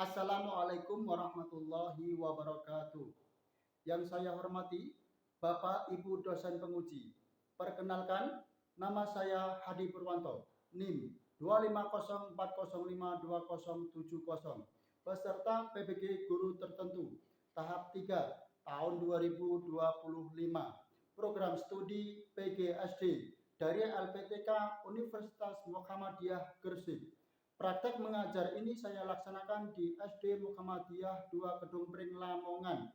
Assalamualaikum warahmatullahi wabarakatuh. Yang saya hormati Bapak Ibu dosen penguji. Perkenalkan, nama saya Hadi Purwanto, NIM 250405270, peserta PBG Guru Tertentu tahap 3 tahun 2025, program studi PGSD dari LPTK Universitas Muhammadiyah Gresik. Praktek mengajar ini saya laksanakan di SD Muhammadiyah 2 Kedung Pring Lamongan.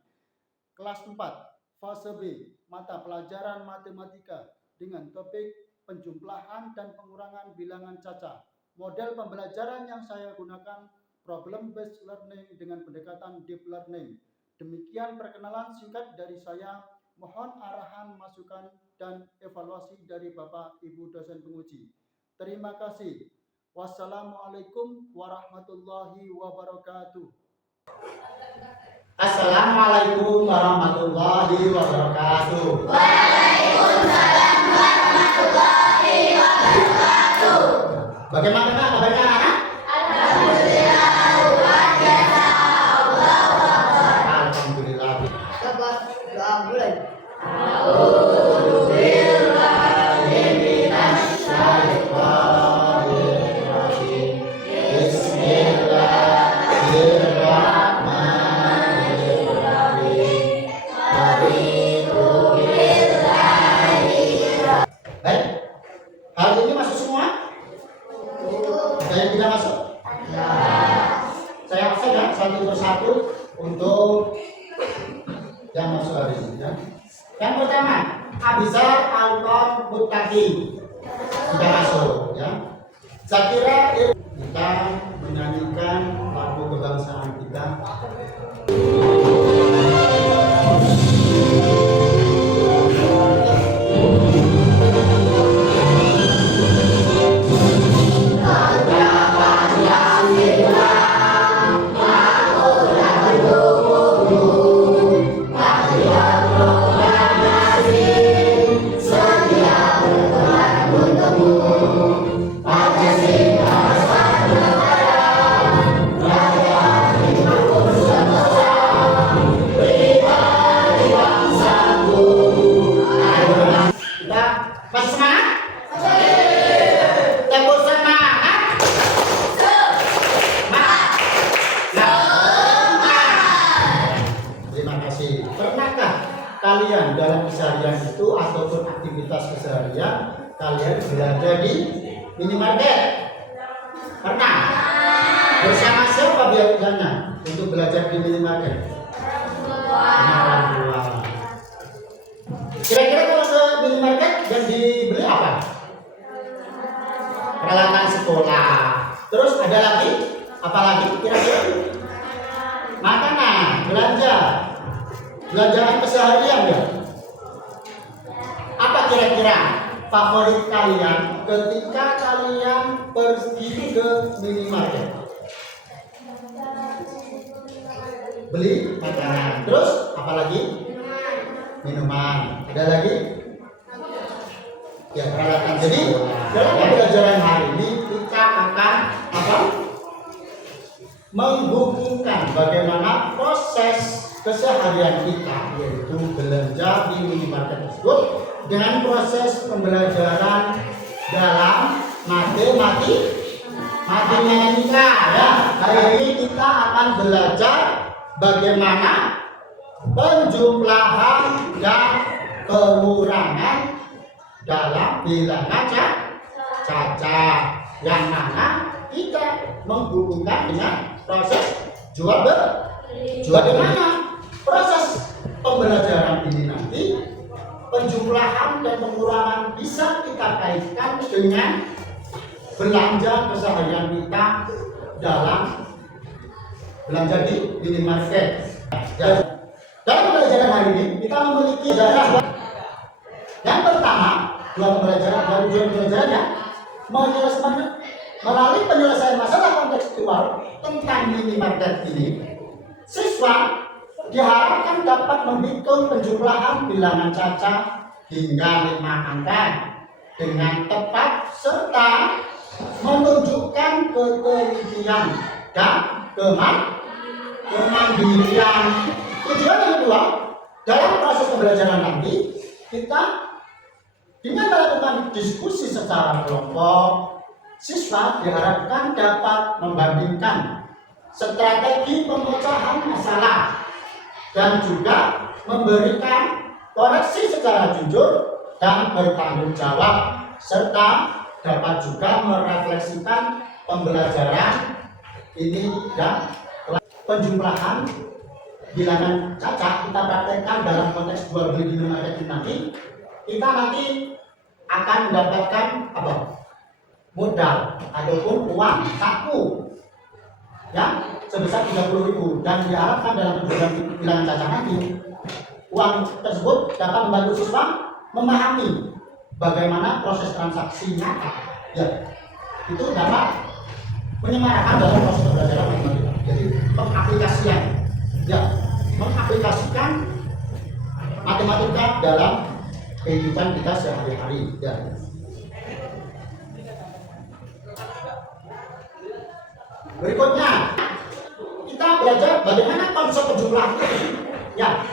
Kelas 4, fase B, mata pelajaran matematika dengan topik penjumlahan dan pengurangan bilangan caca. Model pembelajaran yang saya gunakan problem based learning dengan pendekatan deep learning. Demikian perkenalan singkat dari saya. Mohon arahan, masukan, dan evaluasi dari Bapak Ibu dosen penguji. Terima kasih. Wassalamualaikum warahmatullahi wabarakatuh. Assalamualaikum warahmatullahi wabarakatuh. Waalaikumsalam warahmatullahi wabarakatuh. Bagaimana kabarnya anak-anak? Alhamdulillah, luar biasa. Allahu Akbar. Alhamdulillah. Sabar, doa mulai. Hari ini masuk semua? Ada yang tidak masuk? Ya. Saya absen ya, satu persatu untuk yang masuk hari ini ya. Yang pertama, Abizar Alkon Muttaqi sudah masuk ya. Saya kira kita menyanyikan lagu kebangsaan kita. Kalian dalam keseharian itu ataupun aktivitas keseharian kalian belanja di minimarket? Pernah? Bersama siapa biasanya untuk belajar di minimarket? Orang tua. Kira-kira kalau ke minimarket yang dibeli apa? Peralatan sekolah. Terus ada lagi? Apa lagi kira-kira? Makanan, belanja. Belanjaan keseharian ya. Apa kira-kira favorit kalian ketika kalian pergi ke minimarket? Beli makanan. Terus apa lagi? Minuman. Ada lagi? Ya, peralatan. Jadi dalam pembelajaran hari ini kita akan menghubungkan bagaimana proses keseharian kita, yaitu belanja di minimarket tersebut, dengan proses pembelajaran dalam matematika ya. Hari ini kita akan belajar bagaimana penjumlahan dan pengurangan dalam bilangan caca, yang mana kita menghubungkan dengan proses jual beli. Bagaimana proses pembelajaran ini nanti penjumlahan dan pengurangan bisa kita kaitkan dengan belanja keseharian kita dalam belanja di minimarket. Dalam pembelajaran hari ini kita memiliki darah. Yang pertama, dua pembelajaran ya, melalui penyelesaian masalah kontekstual tentang minimarket ini, siswa diharapkan dapat menghitung penjumlahan bilangan caca hingga 5 angka dengan tepat serta menunjukkan ketelitian dan kemandirian. Tujuan yang kedua, dalam proses pembelajaran nanti kita dengan melakukan diskusi secara kelompok, siswa diharapkan dapat membandingkan strategi pemecahan masalah dan juga memberikan koreksi secara jujur dan bertanggung jawab, serta dapat juga merefleksikan pembelajaran ini dan penjumlahan bilangan cacat kita praktekkan dalam konteks jual beli di marketing nanti. Kita nanti akan mendapatkan apa? Modal ataupun uang saku ya sebesar 30.000, dan diharapkan dalam penjualan bilangan cacat nanti uang tersebut dapat membantu siswa memahami bagaimana proses transaksi nyata ya, itu dapat menyemarakan dalam proses pembelajaran matematika. Jadi pengaplikasian ya, mengaplikasikan matematika dalam kehidupan kita sehari-hari ya. Berikutnya kita belajar bagaimana konsep penjumlahan ya.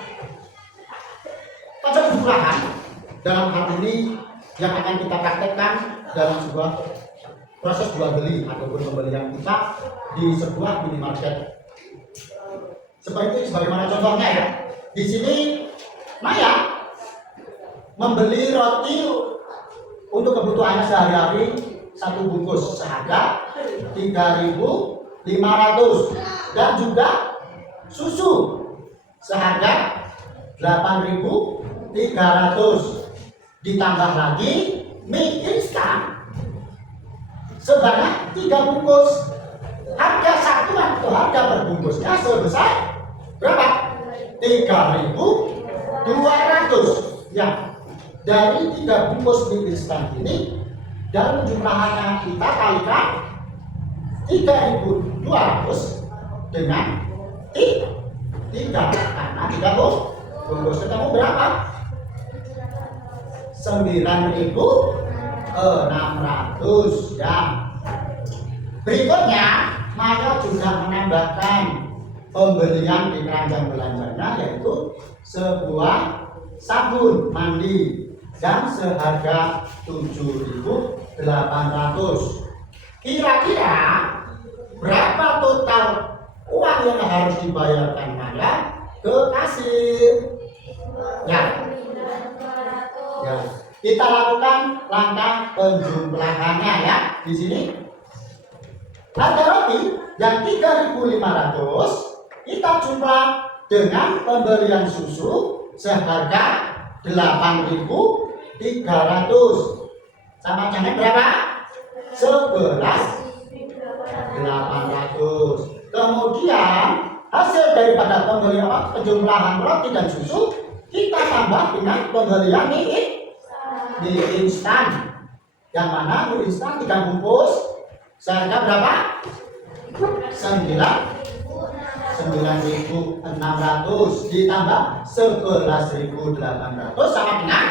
Konsep penjumlahan dalam hal ini yang akan kita praktekkan dalam sebuah proses jual beli ataupun pembelian kita di sebuah minimarket. Seperti sebagaimana contohnya ya. Di sini Maya membeli roti untuk kebutuhannya sehari-hari satu bungkus seharga 3.500, dan juga susu seharga 8.300, ditambah lagi mie instan sebanyak 3 bungkus. Harga satuan atau harga per bungkusnya sebesar berapa? 3.200 ya. Dari 3 bungkus mie instan ini, dalam jumlahnya kita kalikan 3.200 dengan 3 karena 3 bungkus ketemu berapa? 9.600 ya. Berikutnya Maya juga menambahkan pembelian di keranjang belanjanya, yaitu sebuah sabun mandi dan seharga 7.800. Kira-kira berapa total uang yang harus dibayarkan Maya ke kasir? Ya. Ya. Kita lakukan langkah penjumlahannya ya. Di sini harga roti yang 3.500 kita jumlah dengan pembelian susu seharga 8.300. Sama jangan berapa? 11.800. Kemudian hasil daripada pembelian penjumlahan roti dan susu kita tambah dengan pembelian mie instan, yang mana mie instan 3 bungkus seharga berapa? 9.600 ditambah 11.800 sama dengan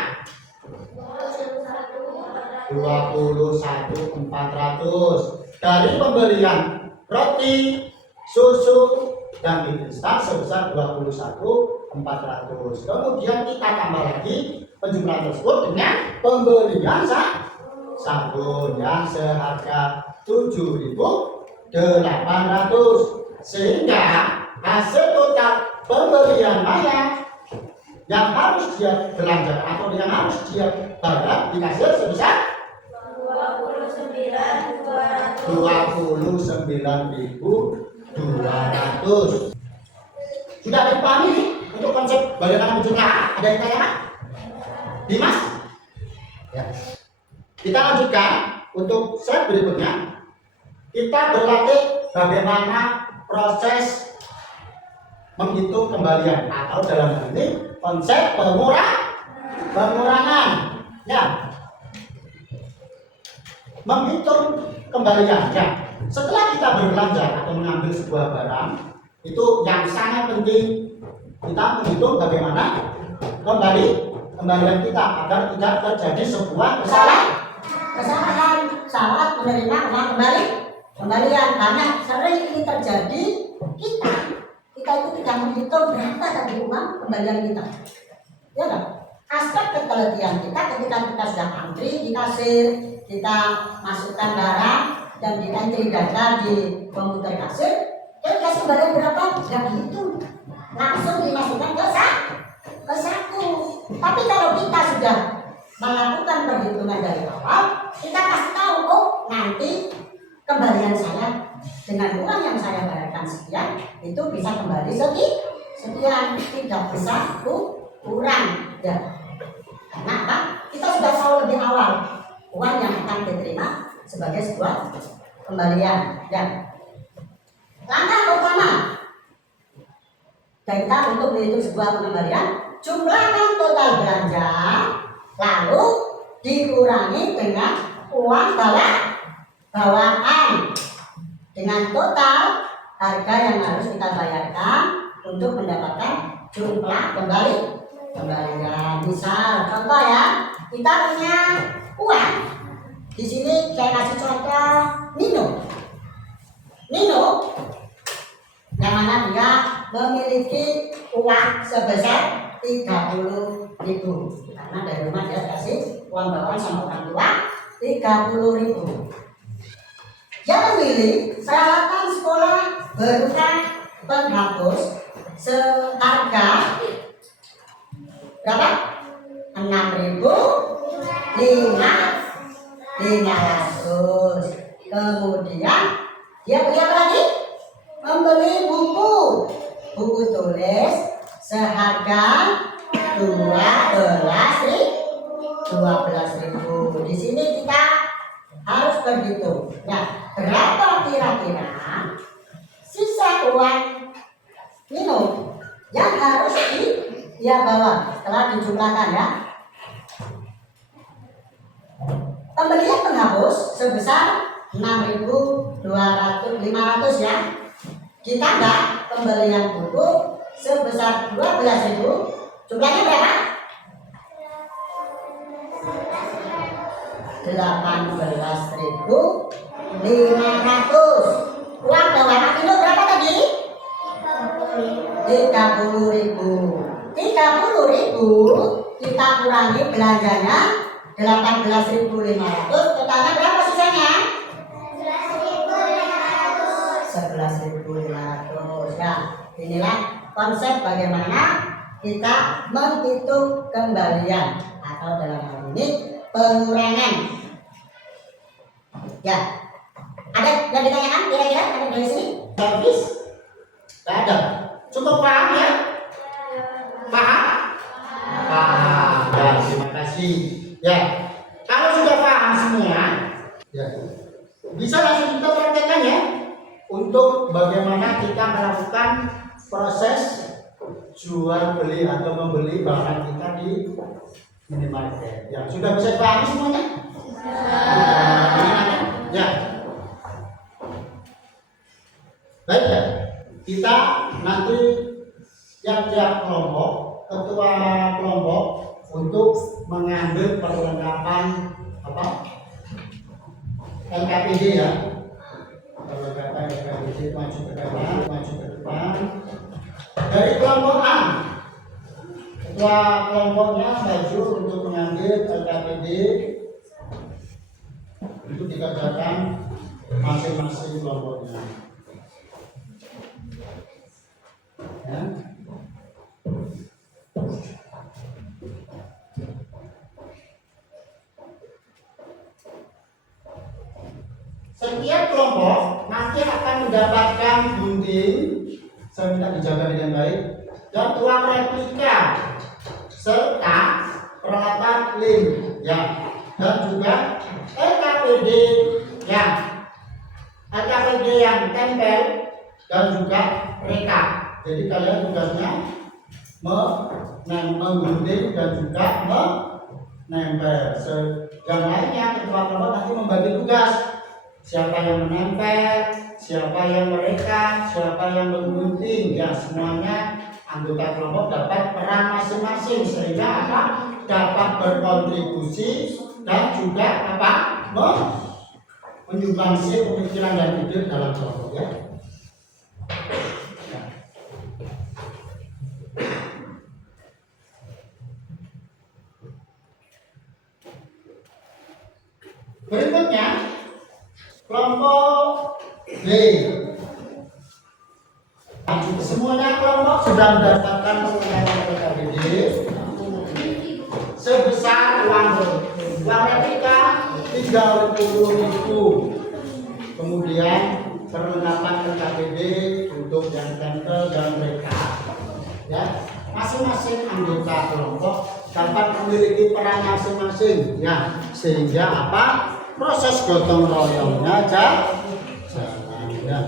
21.400. Dari pembelian roti, susu, dan mie instan sebesar 21.400. Kemudian kita tambah lagi penjumlahan tersebut dengan pembelian sabun yang seharga 7.800, sehingga hasil total pembelian Maya yang harus dia belanjakan atau yang harus dia bayar di kasir sebesar 29.200. Sudah dipahami untuk konsep bagaimana penjumlahan? Ada yang tanya? Dimas? Ya. Kita lanjutkan untuk slide berikutnya. Kita berlatih bagaimana proses menghitung kembalian atau dalam hal ini konsep pengurangan. Ya. Menghitung kembalian. Ya. Setelah kita berbelanja atau mengambil sebuah barang, itu yang sangat penting kita menghitung bagaimana kembalian kita agar tidak terjadi sebuah kesalahan saat menerima uang kembalian, karena sering ini terjadi menghitung berapa tadi uang kembalian kita. Ya kan? Aspek ketelitian kita ketika kita sudah antri di kasir, kita masukkan barang dan di entry data di komputer kasir, kasih kembalian berapa? Tidak gitu. Langsung dimasukkan ke saku. Tapi kalau kita sudah melakukan perhitungan dari awal, kita pasti tahu, oh nanti kembalian saya dengan uang yang saya bayarkan sekian itu bisa kembali sekian, tidak bisa kurang ya. Karena apa? Kita sudah tahu lebih awal uang yang akan diterima sebagai sebuah kembalian ya. Langkah pertama kita untuk menghitung sebuah pengembalian, jumlahkan total belanja lalu dikurangi dengan uang bawaan dengan total harga yang harus kita bayarkan untuk mendapatkan jumlah kembalian. Misal contoh ya, kita punya uang di sini, saya kasih contoh Nino yang mana dia memiliki uang sebesar 30.000 karena dari rumah dia kasih uang bawaan sama orang tua 30.000. Dia memilih peralatan sekolah berupa penghapus seharga berapa? 6.500. Kemudian dia beli apa lagi? Membeli buku tulis seharga 12.000. Di sini kita harus berhitung. Nah, berapa kira-kira sisa uang minum yang harus dia bawa setelah dijumlahkan ya? Pembelian penghapus sebesar 6.500 ya. Ditambah pembelian buku sebesar 12.000. Jumlahnya berapa? 18.500. Uang bawaan itu berapa tadi? 30.000. 30.000 kita kurangi belanjanya 18.500, totalnya berapa sisanya? 11.500. Nah, inilah konsep bagaimana kita menghitung kembalian atau dalam hal ini pengurangan. Ya, ada yang ditanyakan kira-kira ada dari sini? Habis? Tidak ada. Cukup paham ya? Paham? Paham. Ya, terima kasih. Ya, kalau sudah paham semua, ya, bisa langsung kita praktekkan ya, untuk bagaimana kita melakukan proses jual beli atau membeli barang kita di minimarket. Ya, sudah bisa dipahami semuanya? Ya. Baik ya. Kita nanti tiap-tiap kelompok, ketua kelompok untuk mengambil perlengkapan apa? LKPD ya. Perlengkapan LKPD maju ke depan. Dari kelompok A, ketua kelompoknya maju untuk mengambil LKPD untuk dikerjakan masing-masing kelompoknya. Ya. Setiap kelompok nanti akan mendapatkan gunting, saya minta dijaga dengan baik, dan uang replika serta peralatan lem, ya, dan juga LKPD yang tempel dan juga rekat. Jadi kalian tugasnya menggunting dan juga menempel. Yang lainnya ketua kelompok nanti membagi tugas. Siapa yang menempel, siapa yang merekat, siapa yang menggunting, ya semuanya anggota kelompok dapat peran masing-masing sehingga apa? Dapat berkontribusi dan juga apa? Menyumbangsi pemikiran dan ide dalam kelompok ya. Berikutnya kelompok B. Semuanya kelompok sudah mendapatkan pengenalan PKBD sebesar uang replika 30.000. Kemudian perlengkapan PKBD untuk yang tempel dan mereka, ya, masing-masing anggota kelompok dapat memiliki peran masing-masing, ya, sehingga apa, proses gotong royongnya jalan, ya.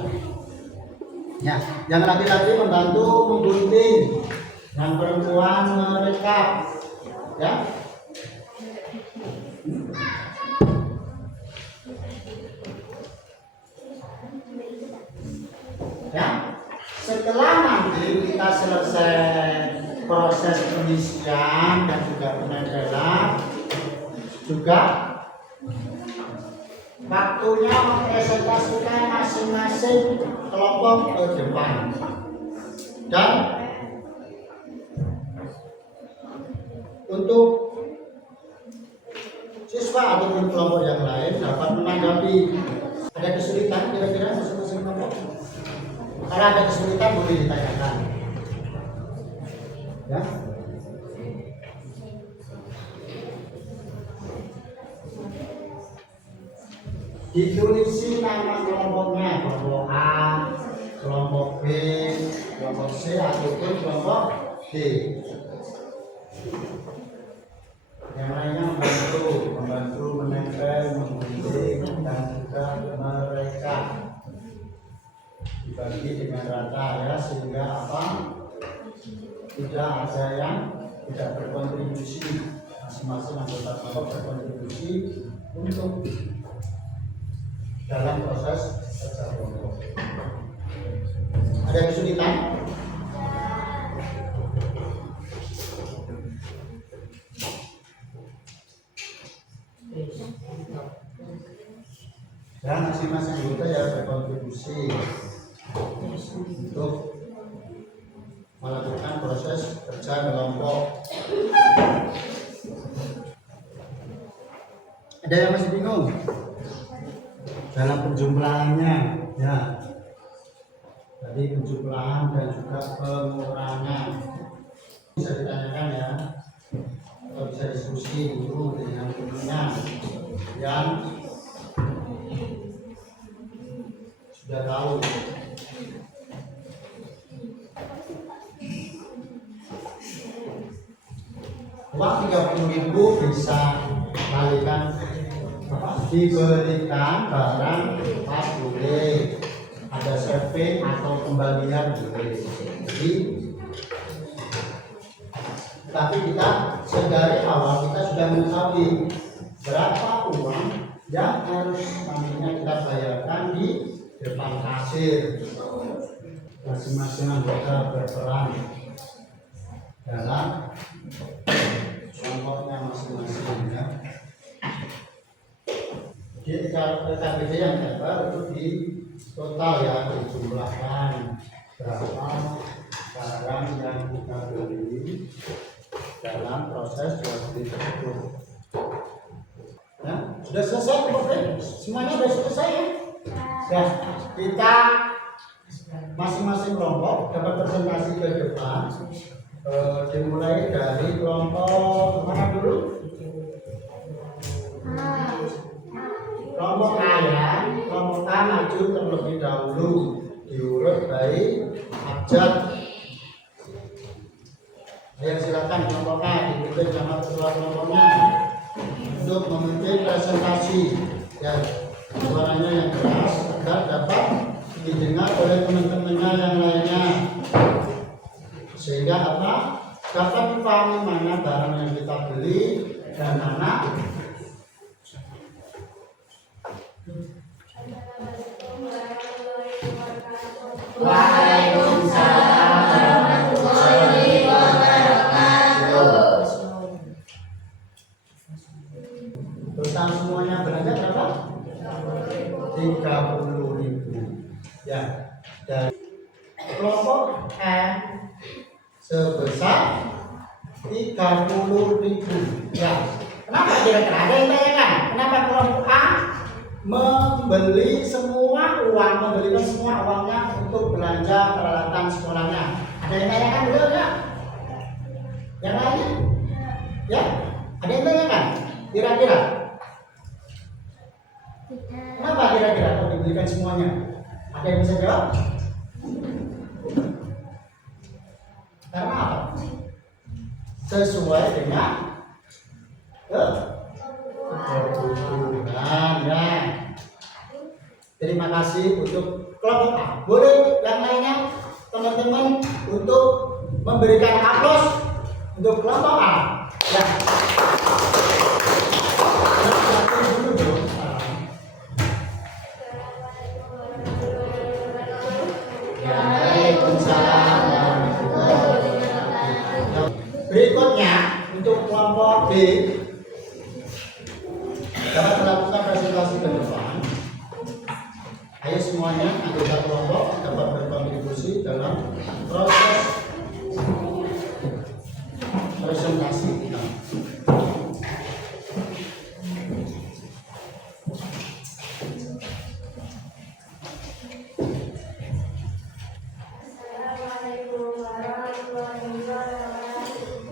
Yang laki-laki membantu menggunting, yang perempuan merekap, ya. Ya, setelah nanti kita selesai proses pengisian dan juga penegalan, juga waktunya mempresentasikan masing-masing kelompok ke depan, dan untuk siswa ataupun kelompok yang lain dapat menanggapi. Ada kesulitan kira-kira masing-masing kelompok? Kalau ada kesulitan boleh ditanyakan, ya. Ditulisi nama kelompoknya, kelompok A, kelompok B, kelompok C ataupun kelompok D. Yang lainnya membantu menempel, menggunting, dan juga mereka dibagi dengan rata, ya, sehingga apa, tidak ada yang tidak berkontribusi. Masing-masing anggota kelompok berkontribusi untuk dalam proses kerja kelompok. Ada kesulitan? Dan masing-masing anggota ya berkontribusi untuk melakukan proses kerja kelompok. Ada yang masih bingung dalam penjumlahannya, ya? Tadi penjumlahan dan juga pengurangan bisa ditanyakan, ya, atau bisa diskusi dulu dengan gurunya yang sudah tahu. Uang 30.000 bisa diberikan barang pas boleh, ada saving atau kembalian boleh. Jadi, tapi kita sedari awal kita sudah mengetahui berapa uang yang harus nantinya kita bayarkan di depan kasir. Masing-masing anggota berperan dalam kelompoknya masing-masing, ya. Di PKBD yang dapat itu di total, ya, dijumlahkan berapa barang yang kita beli dalam proses jual beli tersebut. Ya, sudah selesai kelompoknya? Semuanya sudah selesai, ya? Ya, kita masing-masing kelompok dapat presentasi ke depan. Dimulai dari kelompok mana dulu? Kelompok A, ya. Kelompok A maju terlebih dahulu, diurut baik abjad. Ayo silakan kelompok A dipimpin sama ketua kelompoknya untuk memimpin presentasi, ya, suaranya yang keras agar dapat didengar oleh teman-temannya yang lainnya, sehingga apa, dapat dipahami mana barang yang kita beli dan mana Waalaikumsalam warahmatullahi wabarakatuh. Total semuanya belanja berapa? 30.000. Ya, dari kelompok M sebesar 30.000. Ya, Kenapa kira-kira? Ada yang tanyakan? Kenapa kelompok A membelikan semua uangnya untuk belanja peralatan sekolahnya? Ada yang tanyakan betul ya? Yang lainnya? Ya? Ada yang tanyakan? Kira-kira? Kenapa kira-kira kok dibelikan semuanya? Ada yang bisa jawab? Karena apa? Sesuai dengan kebutuhan ya. Terima kasih untuk kelompok A. Boleh yang lainnya teman-teman untuk memberikan aplaus untuk kelompok A. Ya. Berikutnya untuk kelompok B dapat melakukan presentasi ke depan. Ayo semuanya anggota kelompok dapat berkontribusi dalam proses presentasi kita.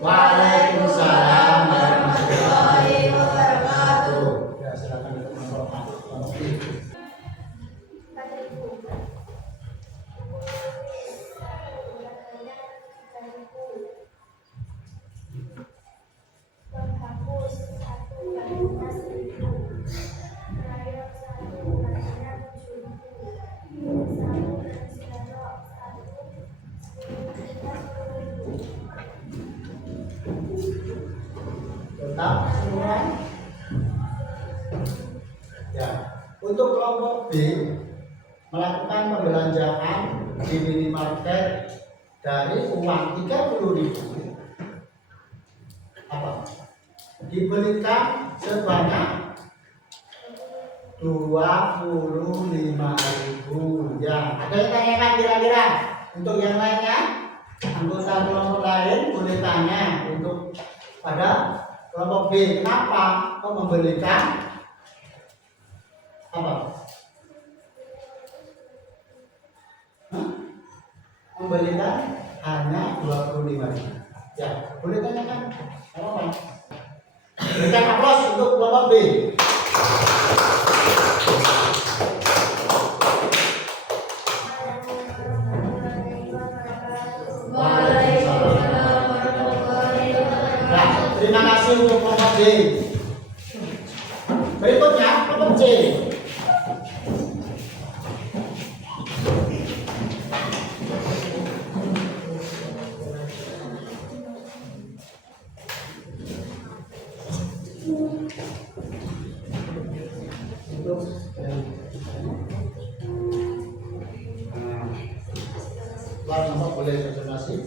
Waalaikumsalam warahmatullahi wabarakatuh. Ya, silakan untuk kelompok B. Tetap semua. Ya, untuk kelompok B melakukan pembelanjaan di minimarket dari uang 30.000 apa? Dibelikan sebanyak 25.000 ya. Ada yang tanyakan kira-kira? Untuk yang lainnya, anggota kelompok lain boleh tanya untuk pada kelompok B, kenapa kok membelikan apa? Membelikan hanya 25.000. Ya, boleh tanyakan? Apa? Berikan aplaus untuk kelompok B. Terima kasih untuk kelompok B. Berikutnya kelompok C. Pak nomor boleh presentasi.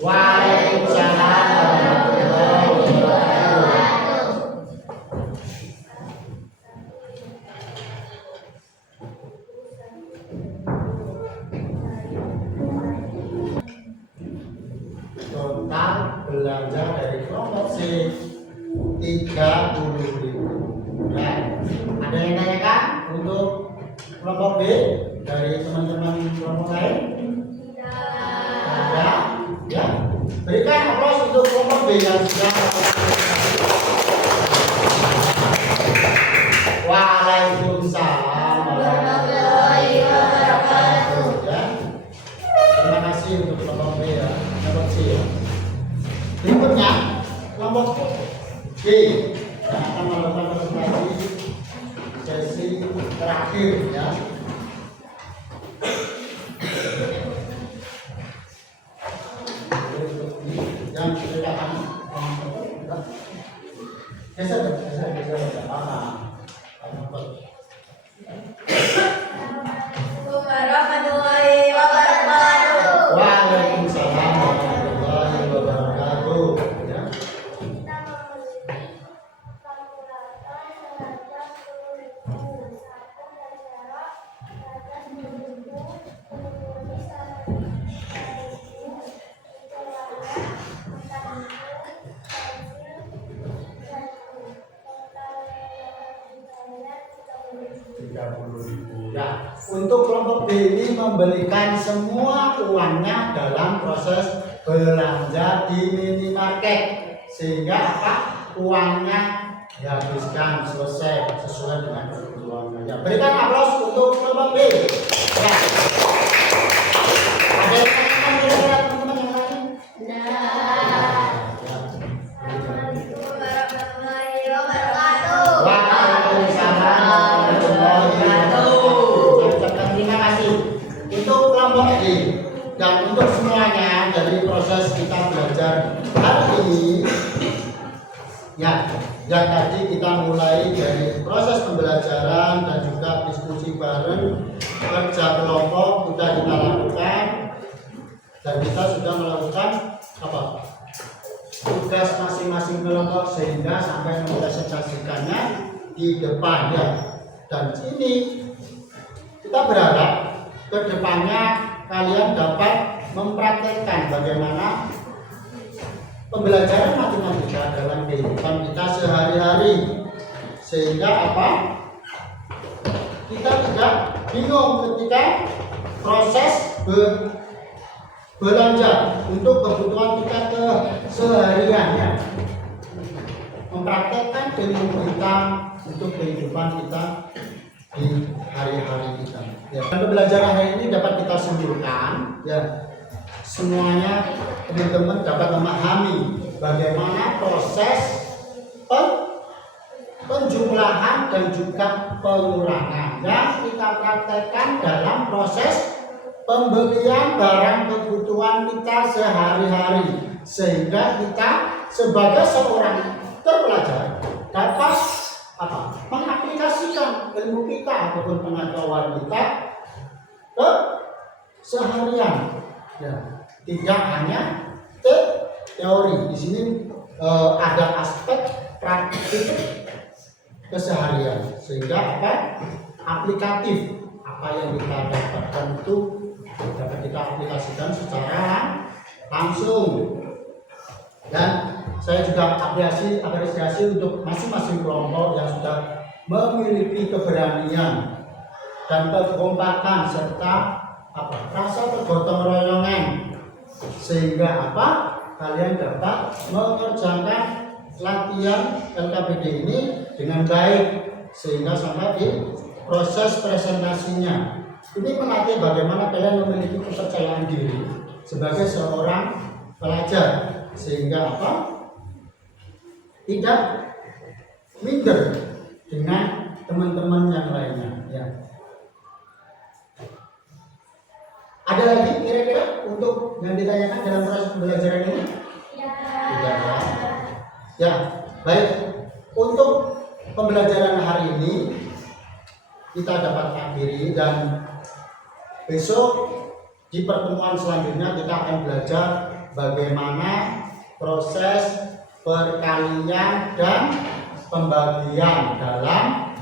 Waalaikumsalam warahmatullahi wabarakatuh. Total belanja dari kelompok C 30.000. Ya. Ada yang tanyakan untuk kelompok B dari teman-teman kelompok lain? Ada? Ya. Berikan aplaus untuk kelompok B yang sudah. Waalaikumsalam warahmatullahi wabarakatuh. Ya. Terima kasih untuk kelompok B ya, kelompok C ya. Berikutnya kelompok B yang akan melakukan presentasi sesi terakhir ya. Yang silakan geser apa? Warahmatullahi wabarakatuh. Waalaikumsalam warahmatullahi wabarakatuh. Ya. 10.000. Ya, untuk kelompok B ini membelikan semua uangnya dalam proses belanja di minimarket, sehingga apa? Uangnya dihabiskan selesai sesuai dengan kebutuhannya. Ya, berikan aplaus untuk kelompok B. Ya. Ada yang tanyakan kira-kira teman-teman yang lain? Terima kasih. Untuk kelompok D dan untuk semuanya dari proses kita belajar hari ini, ya, yang tadi kita mulai dari proses pembelajaran dan juga diskusi bareng, kerja kelompok sudah kita lakukan dan kita sudah melakukan apa? Tugas masing-masing kelompok sehingga sampai mempresentasikannya di depan ya. Dan ini kita berharap ke depannya kalian dapat mempraktekkan bagaimana pembelajaran matematika dalam kehidupan kita sehari-hari, sehingga apa? Kita tidak bingung ketika proses belanja untuk kebutuhan kita sehariannya, mempraktekkan ilmu kita untuk kehidupan kita di hari-hari kita. Ya. Dan pembelajaran hari ini dapat kita simpulkan, ya, semuanya teman-teman dapat memahami bagaimana proses penjumlahan dan juga pengurangan yang kita praktekkan dalam proses pembelian barang kebutuhan kita sehari-hari, sehingga kita sebagai seorang terpelajar dapat apa? Mengaplikasikan ilmu kita ataupun pengetahuan kita ke seharian. Ya, tidak hanya teori. Di sini ada aspek praktik keseharian, sehingga apa? Aplikatif. Apa yang kita dapatkan itu dapat kita aplikasikan secara langsung. Dan saya juga apresiasi untuk masing-masing kelompok yang sudah memiliki keberanian dan kekompakan serta apa? Rasa bergotong royongan, sehingga apa? Kalian dapat mengerjakan latihan LKPD ini dengan baik sehingga sampai di proses presentasinya. Ini melatih bagaimana kalian memiliki kepercayaan diri sebagai seorang pelajar, sehingga apa? Tidak minder dengan teman-teman yang lainnya. Ya. Ada lagi kira-kira untuk yang ditanyakan dalam proses pembelajaran ini? Tidak ya. Ya, baik. Untuk pembelajaran hari ini kita dapat akhiri, dan besok di pertemuan selanjutnya kita akan belajar bagaimana proses perkalian dan pembagian dalam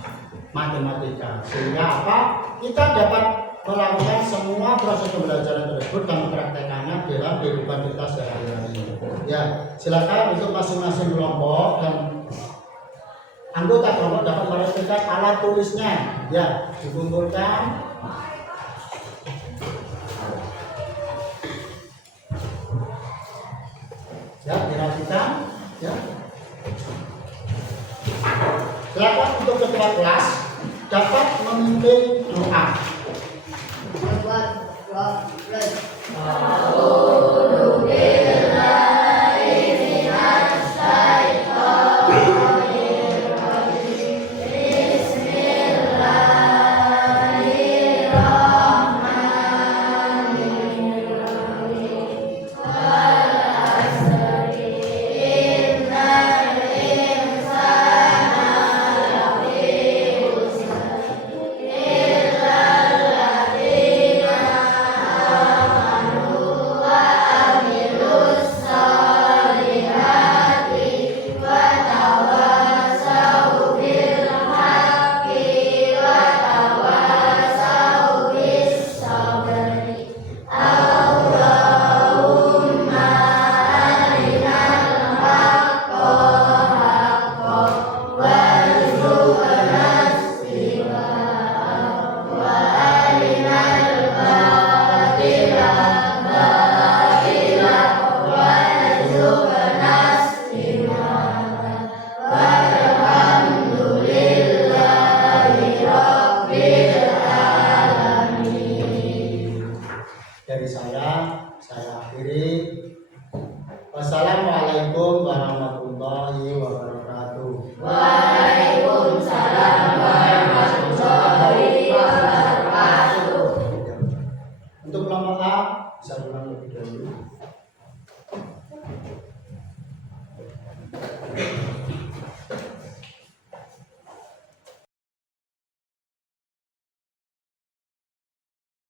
matematika, sehingga apa? Kita dapat melakukan semua proses pembelajaran tersebut dan mempraktekannya dalam kehidupan kita sehari-hari. Ya, silakan untuk masing-masing kelompok dan anggota kelompok dapat merapikan alat tulisnya. Ya, dikumpulkan. Ya, dirapikan. Ya. Silakan untuk ketua kelas dapat memimpin doa.